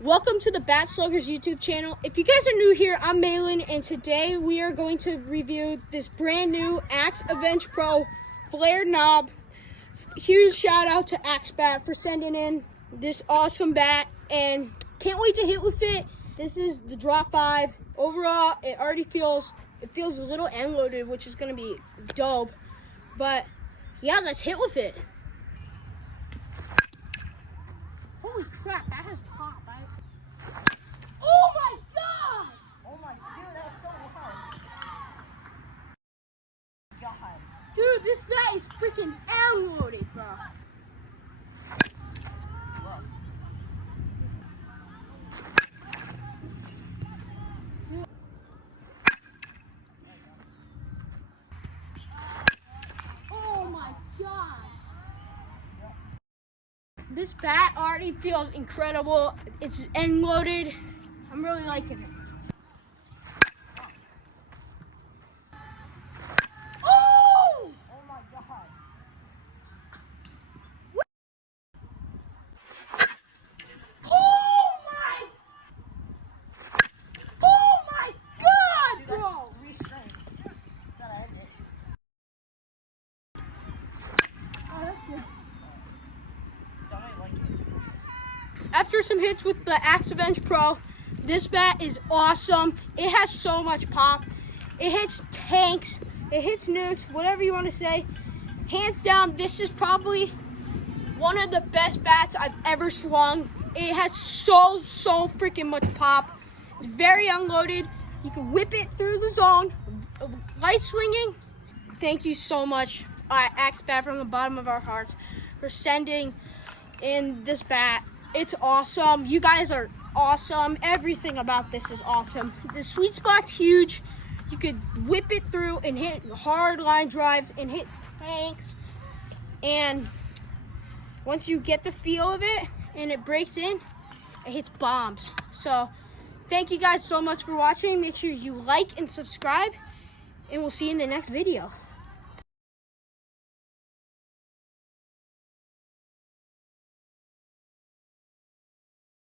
Welcome to the Bat Sluggers YouTube channel. If you guys are new here, I'm Malin, and today we are going to review this brand new Axe AvengePro flared knob. Huge shout out to Axe Bat for sending in this awesome bat, and can't wait to hit with it. This is the Drop 5. Overall, it already feels a little end loaded, which is going to be dope. But yeah, let's hit with it. Holy crap, that has pop. Oh my god! Oh my dude, that's so hard. God. Dude, this bat is freaking end loaded, bro. Dude. Oh my god. This bat already feels incredible. It's end loaded. I'm really liking it. Oh! Oh my god. Oh my god, Dude, bro! that's 3 strings. Gotta end it. Oh, that's good. Don't I like it? After some hits with the Axe AvengePro, this bat is awesome. It has so much pop. It hits tanks, it hits nukes, whatever you want to say. Hands down, this is probably one of the best bats I've ever swung. It has so freaking much pop. It's very unloaded. You can whip it through the zone. Light swinging. Thank you so much, Axe Bat, from the bottom of our hearts, for sending in this bat. It's awesome. You guys are awesome. Everything about this is awesome. The sweet spot's huge. You could whip it through and hit hard line drives and hit tanks. And once you get the feel of it and it breaks in, it hits bombs. So thank you guys so much for watching. Make sure you like and subscribe, and we'll see you in the next video.